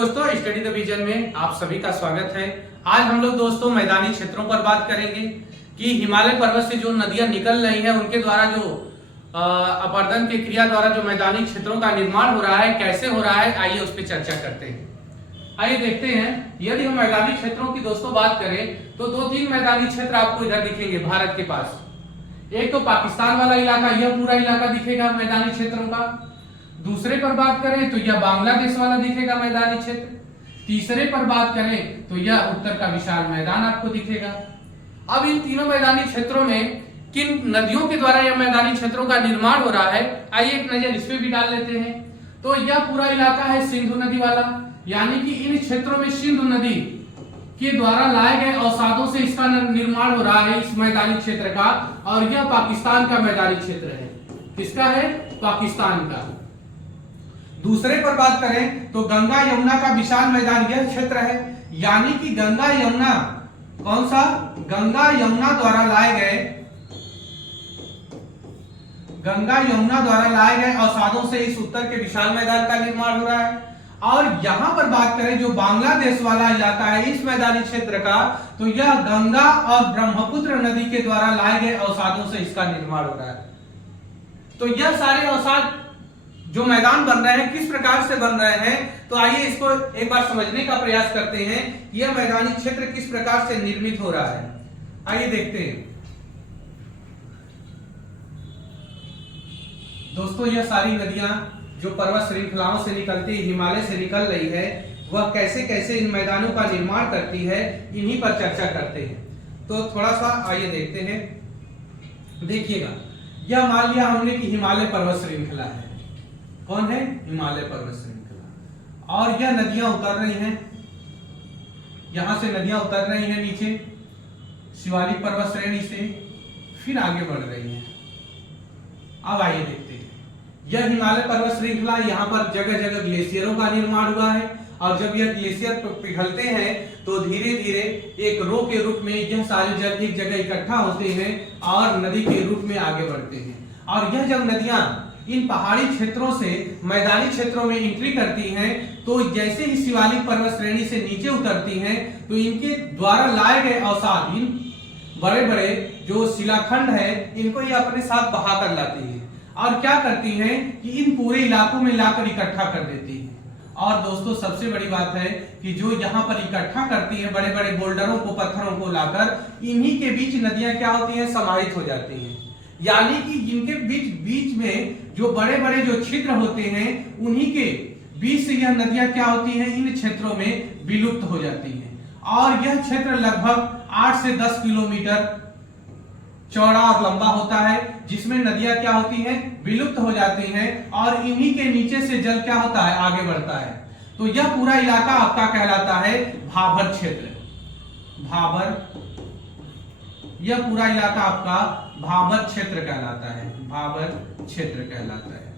दोस्तों, study the vision में आप सभी का स्वागत है। आज हम लोग दोस्तों मैदानी क्षेत्रों पर बात करेंगे कि हिमालय पर्वत से जो नदियां निकल रही हैं उनके द्वारा जो अपरदन की क्रिया द्वारा जो मैदानी क्षेत्रों का निर्माण हो रहा है, कैसे हो रहा है, आइए उस पर चर्चा करते हैं। आइए देखते हैं, यदि हम मैदानी क्षेत्रों की दोस्तों बात करें तो 2-3 मैदानी क्षेत्र आपको इधर दिखेंगे भारत के पास। एक तो पाकिस्तान वाला इलाका, यह पूरा इलाका दिखेगा मैदानी क्षेत्रों का। दूसरे पर बात करें तो यह बांग्लादेश वाला दिखेगा मैदानी क्षेत्र। तीसरे पर बात करें तो यह उत्तर का विशाल मैदान आपको दिखेगा। अब इन तीनों मैदानी क्षेत्रों में किन नदियों के द्वारा यह मैदानी क्षेत्रों का निर्माण हो रहा है, आइए एक नजर इस पे भी डाल लेते हैं। तो यह पूरा इलाका है सिंधु नदी वाला, यानी कि इन क्षेत्रों में सिंधु नदी के द्वारा लाए गए अवसादों से इसका निर्माण हो रहा है, इस मैदानी क्षेत्र का। और यह पाकिस्तान का मैदानी क्षेत्र है। किसका है? पाकिस्तान का। दूसरे पर बात करें तो गंगा यमुना का विशाल मैदान यह क्षेत्र है, यानी कि गंगा यमुना, कौन सा? गंगा यमुना द्वारा लाए गए अवसादों से इस उत्तर के विशाल मैदान का निर्माण हो रहा है। और यहां पर बात करें जो बांग्लादेश वाला इलाका है इस मैदानी क्षेत्र का, तो यह गंगा और ब्रह्मपुत्र नदी के द्वारा लाए गए अवसादों से इसका निर्माण हो रहा है। तो यह सारे अवसाद जो मैदान बन रहे हैं किस प्रकार से बन रहे हैं, तो आइए इसको एक बार समझने का प्रयास करते हैं। यह मैदानी क्षेत्र किस प्रकार से निर्मित हो रहा है, आइए देखते हैं। दोस्तों, यह सारी नदियां जो पर्वत श्रृंखलाओं से निकलती, हिमालय से निकल रही है, वह कैसे कैसे इन मैदानों का निर्माण करती है, इन्हीं पर चर्चा करते हैं। तो थोड़ा सा आइए देखते हैं। देखिएगा, यह मान लिया हमने कि हिमालय पर्वत श्रृंखला है। कौन है? हिमालय पर्वत श्रृंखला। और यह नदियां उतर रही हैं, यहां से नदियां उतर रही हैं नीचे शिवालिक पर्वत श्रेणी से, फिर आगे बढ़ रही हैं। अब आइए देखते हैं, यह हिमालय पर्वत श्रृंखला, यहाँ पर जगह जगह ग्लेशियरों का निर्माण हुआ है। और जब यह ग्लेशियर पिघलते हैं तो धीरे धीरे एक रो के रूप में यह सारे जल एक जगह इकट्ठा होते हैं और नदी के रूप में आगे बढ़ते हैं। और यह जब नदियां इन पहाड़ी क्षेत्रों से मैदानी क्षेत्रों में एंट्री करती हैं, तो जैसे ही शिवालिक पर्वत श्रेणी से नीचे उतरती हैं, तो इनके द्वारा लाए गए अवसाद, इन बड़े बड़े जो शिलाखंड है, इनको ये अपने साथ बहा कर लाती है। और क्या करती हैं कि इन पूरे इलाकों में लाकर इकट्ठा कर देती है। और दोस्तों, सबसे बड़ी बात है कि जो यहाँ पर इकट्ठा करती है बड़े बड़े बोल्डरों को, पत्थरों को लाकर, इन्हीं के बीच नदियां क्या होती हैं? समाहित हो जाती हैं। यानी कि इनके बीच में जो बड़े बड़े जो छिद्र होते हैं, उन्हीं के बीच से यह नदियां क्या होती हैं? इन क्षेत्रों में विलुप्त हो जाती हैं। और यह क्षेत्र लगभग 8 से 10 किलोमीटर चौड़ा और लंबा होता है, जिसमें नदियां क्या होती हैं? विलुप्त हो जाती हैं। और इन्हीं के नीचे से जल क्या होता है? आगे बढ़ता है। तो यह पूरा इलाका आपका कहलाता है भाबर क्षेत्र। यह पूरा इलाका आपका भाबर क्षेत्र कहलाता है। भाबर क्षेत्र कहलाता है।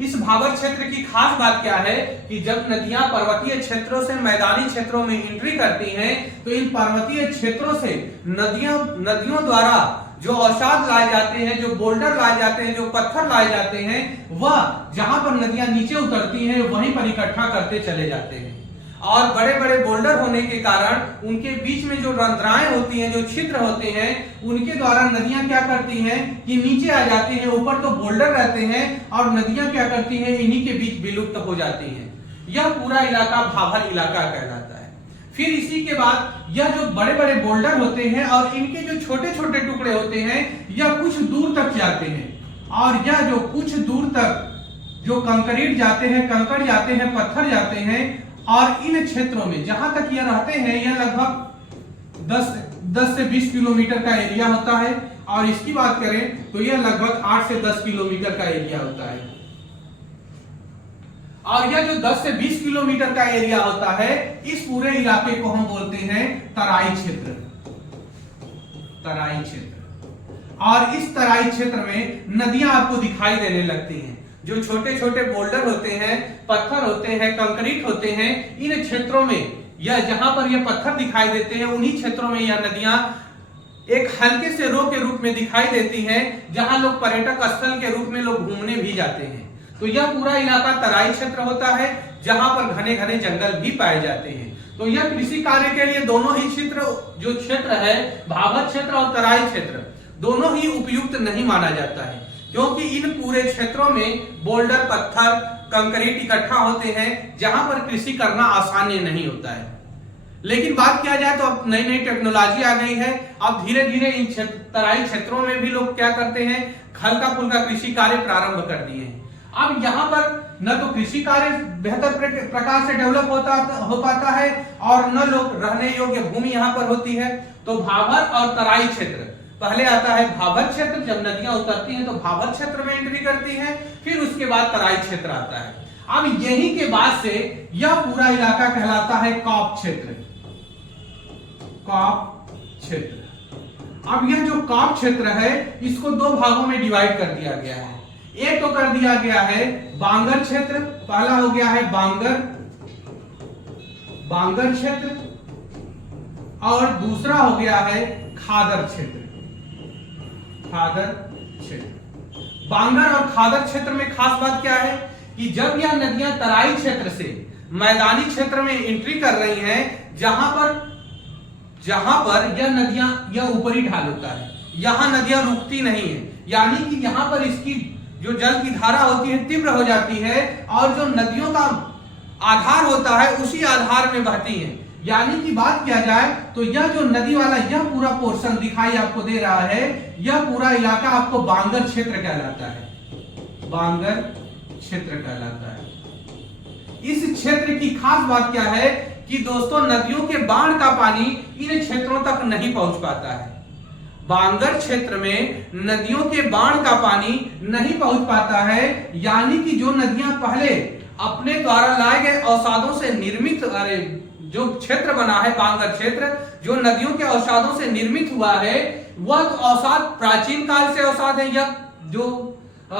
इस भाबर क्षेत्र की खास बात क्या है कि जब नदियां पर्वतीय क्षेत्रों से मैदानी क्षेत्रों में एंट्री करती हैं, तो इन पर्वतीय क्षेत्रों से नदियों द्वारा जो अवसाद लाए जाते हैं, जो बोल्डर लाए जाते हैं, जो पत्थर लाए जाते हैं, वह जहां पर नदियां नीचे उतरती हैं वहीं पर इकट्ठा करते चले जाते हैं। और बड़े बड़े बोल्डर होने के कारण उनके बीच में जो रंध्राएं होती हैं, जो छिद्र होते हैं, उनके द्वारा नदियां क्या करती हैं कि नीचे आ जाती हैं। ऊपर तो बोल्डर रहते हैं और नदियां क्या करती हैं? इन्हीं के बीच विलुप्त हो जाती हैं। यह पूरा इलाका भाबर इलाका कहलाता है। फिर इसी के बाद यह जो बड़े बड़े बोल्डर होते हैं और इनके जो छोटे छोटे टुकड़े होते हैं, यह कुछ दूर तक जाते हैं। और यह जो कुछ दूर तक जो कंकरीट जाते हैं, कंकड़ जाते हैं, पत्थर जाते हैं, और इन क्षेत्रों में जहां तक यह रहते हैं, यह लगभग 10 से 20 किलोमीटर का एरिया होता है। और इसकी बात करें तो यह लगभग 8 से 10 किलोमीटर का एरिया होता है। और यह जो 10 से 20 किलोमीटर का एरिया होता है, इस पूरे इलाके को हम बोलते हैं तराई क्षेत्र। तराई क्षेत्र। और इस तराई क्षेत्र में नदियां आपको दिखाई देने लगती हैं। जो छोटे छोटे बोल्डर होते हैं, पत्थर होते हैं, कंक्रीट होते हैं, इन क्षेत्रों में या जहां पर ये पत्थर दिखाई देते हैं, उन्हीं क्षेत्रों में यह नदियां एक हल्के से रो के रूप में दिखाई देती हैं, जहां लोग पर्यटक स्थल के रूप में लोग घूमने भी जाते हैं। तो यह पूरा इलाका तराई क्षेत्र होता है जहां पर घने घने जंगल भी पाए जाते हैं। तो यह कृषि कार्य के लिए दोनों ही क्षेत्र, जो क्षेत्र है भाबर क्षेत्र और तराई क्षेत्र, दोनों ही उपयुक्त नहीं माना जाता है, क्योंकि इन पूरे क्षेत्रों में बोल्डर, पत्थर, कंक्रीट इकट्ठा होते हैं जहां पर कृषि करना आसान नहीं होता है। लेकिन बात किया जाए तो अब नई नई टेक्नोलॉजी आ गई है। अब धीरे धीरे इन तराई क्षेत्रों में भी लोग क्या करते हैं, हल्का फुल्का कृषि कार्य प्रारंभ कर दिए हैं। अब यहाँ पर न तो कृषि कार्य बेहतर प्रकार से डेवलप हो पाता है और न लोग रहने योग्य भूमि यहाँ पर होती है। तो भाबर और तराई क्षेत्र, पहले आता है भाबर क्षेत्र, जब नदियां उतरती हैं तो भाबर क्षेत्र में एंट्री करती है, फिर उसके बाद तराई क्षेत्र आता है। अब यहीं के बाद से यह पूरा इलाका कहलाता है कॉप क्षेत्र। कॉप क्षेत्र। अब यह जो कॉप क्षेत्र है इसको दो भागों में डिवाइड कर दिया गया है। एक तो कर दिया गया है बांगर क्षेत्र, पहला हो गया है बांगर क्षेत्र, और दूसरा हो गया है खादर क्षेत्र। खादर क्षेत्र, बांगर और खादर क्षेत्र में खास बात क्या है कि जब यह नदियां तराई क्षेत्र से मैदानी क्षेत्र में एंट्री कर रही हैं, जहां पर यह नदियां, यह ऊपरी ढाल होता है, यहां नदियां रुकती नहीं है, यानी कि यहां पर इसकी जो जल की धारा होती है तीव्र हो जाती है और जो नदियों का आधार होता है उसी आधार में बहती है। यानी कि बात किया जाए तो यह जो नदी वाला यह पूरा पोर्शन दिखाई आपको दे रहा है, यह पूरा इलाका आपको बांगर क्षेत्र कहलाता है। बांगर क्षेत्र कहलाता है। इस क्षेत्र की खास बात क्या है कि दोस्तों नदियों के बाढ़ का पानी इन क्षेत्रों तक नहीं पहुंच पाता है। बांगर क्षेत्र में नदियों के बाढ़ का पानी नहीं पहुंच पाता है, यानी कि जो नदियां पहले अपने द्वारा लाए गए अवसादों से निर्मित, जो क्षेत्र बना है बांगर क्षेत्र, जो नदियों के अवसादों से निर्मित हुआ है, वह अवसाद प्राचीन काल से अवसाद है, या जो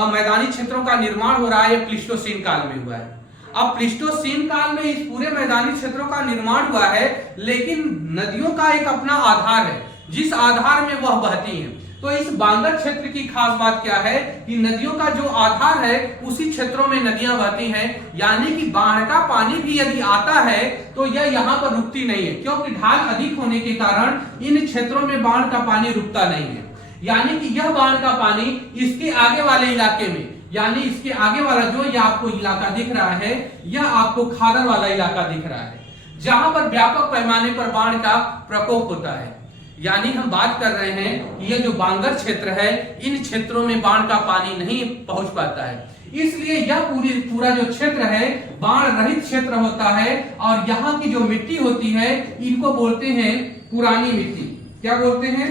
मैदानी क्षेत्रों का निर्माण हो रहा है प्लीस्टोसीन काल में हुआ है। अब प्लीस्टोसीन काल में इस पूरे मैदानी क्षेत्रों का निर्माण हुआ है, लेकिन नदियों का एक अपना आधार है जिस आधार में वह बहती हैं। तो इस बांगर क्षेत्र की खास बात क्या है कि नदियों का जो आधार है उसी क्षेत्रों में नदियां बहती हैं, यानी कि बाढ़ का पानी भी यदि आता है तो यह यहाँ पर रुकती नहीं है, क्योंकि ढाल अधिक होने के कारण इन क्षेत्रों में बाढ़ का पानी रुकता नहीं है। यानी कि यह बाढ़ का पानी इसके आगे वाले इलाके में, यानी इसके आगे वाला जो यह आपको इलाका दिख रहा है, यह आपको खादर वाला इलाका दिख रहा है, जहां पर व्यापक पैमाने पर बाढ़ का प्रकोप होता है। यानी हम बात कर रहे हैं कि यह जो बांगर क्षेत्र है, इन क्षेत्रों में बाढ़ का पानी नहीं पहुंच पाता है, इसलिए यह पूरा जो क्षेत्र है बाढ़ रहित क्षेत्र होता है। और यहाँ की जो मिट्टी होती है इनको बोलते हैं पुरानी मिट्टी। क्या बोलते हैं?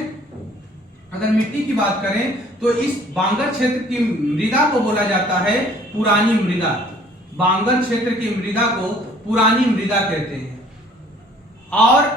अगर मिट्टी की बात करें तो इस बांगर क्षेत्र की मृदा को बोला जाता है पुरानी मृदा। बांगर क्षेत्र की मृदा को पुरानी मृदा कहते हैं। और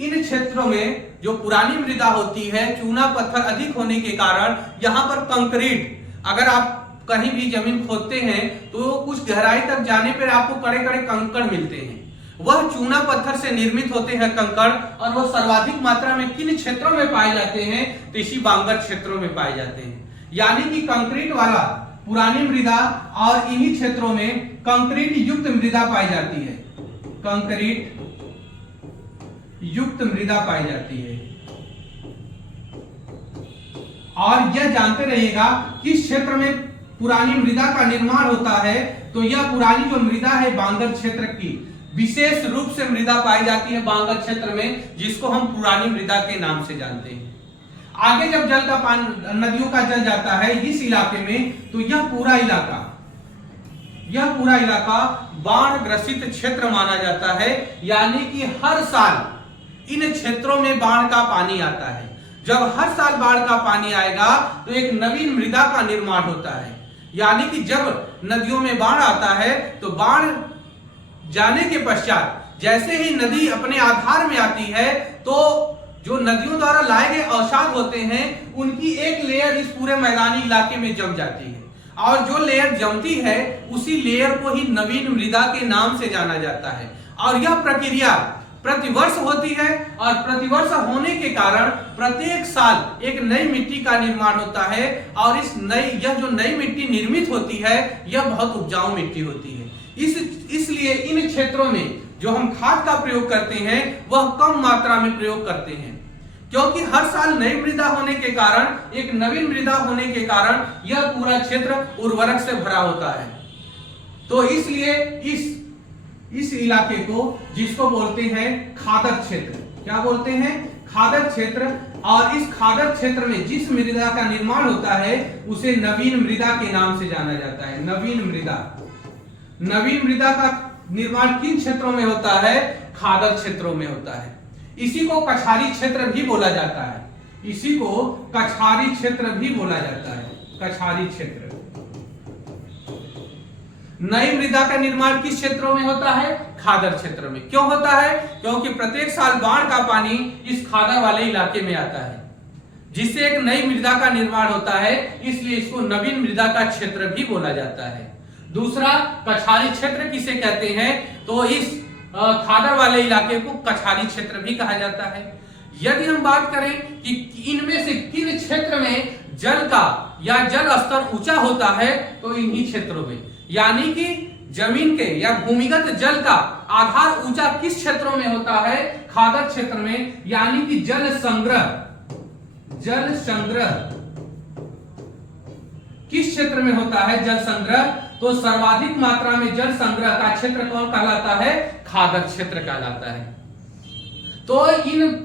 इन क्षेत्रों में जो पुरानी मृदा होती है, चूना पत्थर अधिक होने के कारण यहाँ पर कंक्रीट, अगर आप कहीं भी जमीन खोदते हैं तो कुछ गहराई तक जाने पर आपको कड़े कड़े कंकड़ मिलते हैं, वह चूना पत्थर से निर्मित होते हैं कंकड़, और वह सर्वाधिक मात्रा में किन क्षेत्रों में पाए जाते हैं? तो इसी बांगर क्षेत्रों में पाए जाते हैं। यानी कि कंक्रीट वाला पुरानी मृदा और इन्हीं क्षेत्रों में कंक्रीट युक्त मृदा पाई जाती है। कंक्रीट युक्त मृदा पाई जाती है। और यह जानते रहिएगा किस क्षेत्र में पुरानी मृदा का निर्माण होता है, तो यह पुरानी जो मृदा है बांगर क्षेत्र की विशेष रूप से मृदा पाई जाती है बांगर क्षेत्र में, जिसको हम पुरानी मृदा के नाम से जानते हैं। आगे जब जल का पानी, नदियों का जल जाता है इस इलाके में, तो यह पूरा इलाका बाढ़ ग्रसित क्षेत्र माना जाता है। यानी कि हर साल इन क्षेत्रों में बाढ़ का पानी आता है। जब हर साल बाढ़ का पानी आएगा तो एक नवीन मृदा का निर्माण होता है। यानी कि जब नदियों में बाढ़ आता है तो बाढ़ जाने के पश्चात जैसे ही नदी अपने आधार में आती है, तो जो नदियों द्वारा लाए गए अवसाद होते हैं उनकी एक लेयर इस पूरे मैदानी इलाके में जम जाती है, और जो लेयर जमती है उसी लेयर को ही नवीन मृदा के नाम से जाना जाता है। और यह प्रक्रिया प्रतिवर्ष होती है और प्रतिवर्ष होने के कारण प्रत्येक साल एक नई मिट्टी का निर्माण होता है और यह जो नई मिट्टी निर्मित होती है यह बहुत उपजाऊ मिट्टी होती है। इसलिए इन क्षेत्रों में जो हम खाद का प्रयोग करते हैं वह कम मात्रा में प्रयोग करते हैं, क्योंकि हर साल नई मृदा होने के कारण, एक नवीन मृदा होने के कारण यह पूरा क्षेत्र उर्वरक से भरा होता है। तो इसलिए इस इलाके को, जिसको बोलते हैं खादर क्षेत्र, क्या बोलते हैं? खादर क्षेत्र। और इस खादर क्षेत्र में जिस मृदा का निर्माण होता है उसे नवीन मृदा के नाम से जाना जाता है। नवीन मृदा का निर्माण किन क्षेत्रों में होता है? खादर क्षेत्रों में होता है। इसी को कछारी क्षेत्र भी बोला जाता है। इसी को कछारी क्षेत्र भी बोला जाता है। कछारी क्षेत्र। नई मृदा का निर्माण किस क्षेत्रों में होता है? खादर क्षेत्र में। क्यों होता है? क्योंकि प्रत्येक साल बाढ़ का पानी इस खादर वाले इलाके में आता है, जिससे एक नई मृदा का निर्माण होता है, इसलिए इसको नवीन मृदा का क्षेत्र भी बोला जाता है। दूसरा, कछारी क्षेत्र किसे कहते हैं? तो इस खादर वाले इलाके को कछारी क्षेत्र भी कहा जाता है। यदि हम बात करें कि इनमें से किन क्षेत्र में जल का या जल स्तर ऊंचा होता है, तो इन्हीं क्षेत्रों में, यानी कि जमीन के या भूमिगत जल का आधार ऊंचा किस क्षेत्रों में होता है? खादर क्षेत्र में। यानी कि जल संग्रह किस क्षेत्र में होता है? जल संग्रह। तो सर्वाधिक मात्रा में जल संग्रह का क्षेत्र कौन कहलाता है? खादर क्षेत्र कहलाता है। तो इन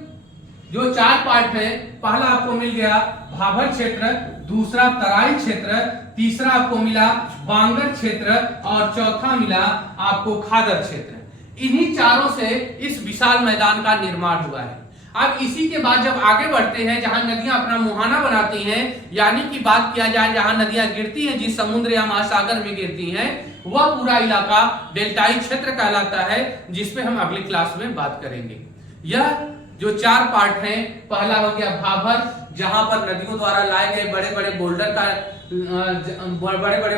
जो 4 पार्ट है, पहला आपको मिल गया भाभर क्षेत्र, दूसरा तराई क्षेत्र, तीसरा आपको मिला बांगर क्षेत्र और चौथा मिला आपको खादर क्षेत्र। इन्हीं चारों से इस विशाल मैदान का निर्माण हुआ है। अब इसी के बाद जब आगे बढ़ते हैं, जहां नदियां अपना मुहाना बनाती हैं, यानी कि बात किया जाए जहां नदियां गिरती हैं, जिस समुद्र या महासागर में गिरती हैं, वह पूरा इलाका डेल्टाई क्षेत्र कहलाता है, जिसपे हम अगली क्लास में बात करेंगे। यह जो 4 पार्ट हैं, पहला हो गया भाभर, जहां पर नदियों द्वारा लाए गए बड़े बड़े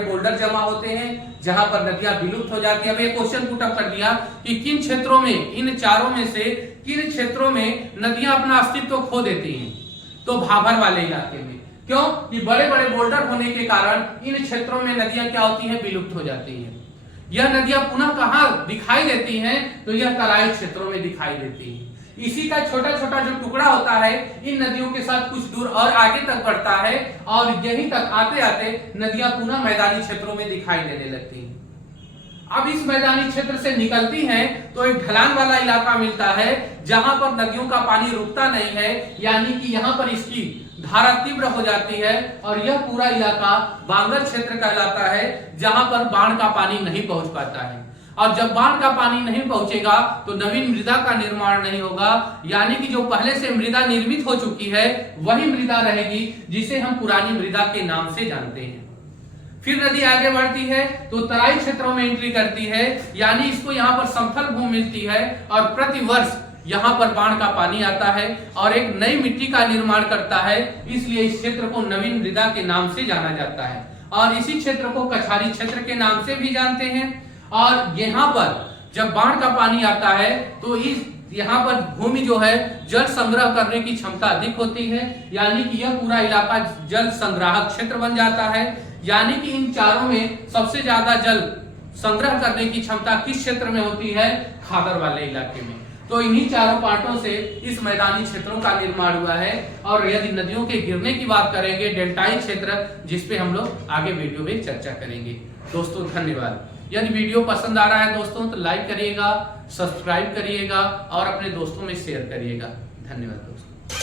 बोल्डर जमा होते हैं, जहां पर नदियां विलुप्त हो जाती है। अब एक क्वेश्चन पुट अप कर दिया कि किन क्षेत्रों में, इन चारों में से किन क्षेत्रों में नदियां अपना अस्तित्व खो देती हैं? तो भाभर वाले इलाके में। क्यों? कि बड़े बड़े बोल्डर होने के कारण इन क्षेत्रों में नदियां क्या होती हैं? विलुप्त हो जाती हैं। यह नदियां पुनः कहां दिखाई देती हैं? तो यह तराई क्षेत्रों में दिखाई देती हैं। इसी का छोटा छोटा जो टुकड़ा होता है, इन नदियों के साथ कुछ दूर और आगे तक बढ़ता है और यहीं तक आते आते नदियां पुनः मैदानी क्षेत्रों में दिखाई देने लगती हैं। अब इस मैदानी क्षेत्र से निकलती हैं तो एक ढलान वाला इलाका मिलता है, जहां पर नदियों का पानी रुकता नहीं है, यानी कि यहां पर इसकी धारा तीव्र हो जाती है और यह पूरा इलाका बांगर क्षेत्र कहलाता है, जहां पर बाढ़ का पानी नहीं पहुंच पाता है। और जब बाढ़ का पानी नहीं पहुंचेगा तो नवीन मृदा का निर्माण नहीं होगा, यानी कि जो पहले से मृदा निर्मित हो चुकी है वही मृदा रहेगी, जिसे हम पुरानी मृदा के नाम से जानते हैं। फिर नदी आगे बढ़ती है तो तराई क्षेत्रों में एंट्री करती है, यानी इसको यहाँ पर समतल भूमि मिलती है और प्रतिवर्ष यहाँ पर बाढ़ का पानी आता है और एक नई मिट्टी का निर्माण करता है, इसलिए इस क्षेत्र को नवीन मृदा के नाम से जाना जाता है। और इसी क्षेत्र को कछारी क्षेत्र के नाम से भी जानते हैं। और यहाँ पर जब बाढ़ का पानी आता है तो यहाँ पर भूमि जो है जल संग्रह करने की क्षमता अधिक होती है, यानी कि यह पूरा इलाका जल संग्राहक क्षेत्र बन जाता है। यानी कि इन चारों में सबसे ज्यादा जल संग्रह करने की क्षमता किस क्षेत्र में होती है? खादर वाले इलाके में। तो इन्हीं चारों पार्टों से इस मैदानी क्षेत्रों का निर्माण हुआ है। और यदि नदियों के गिरने की बात करेंगे, डेल्टाई क्षेत्र, जिसपे हम लोग आगे वीडियो में चर्चा करेंगे। दोस्तों धन्यवाद। यदि वीडियो पसंद आ रहा है दोस्तों तो लाइक करिएगा, सब्सक्राइब करिएगा और अपने दोस्तों में शेयर करिएगा। धन्यवाद दोस्तों।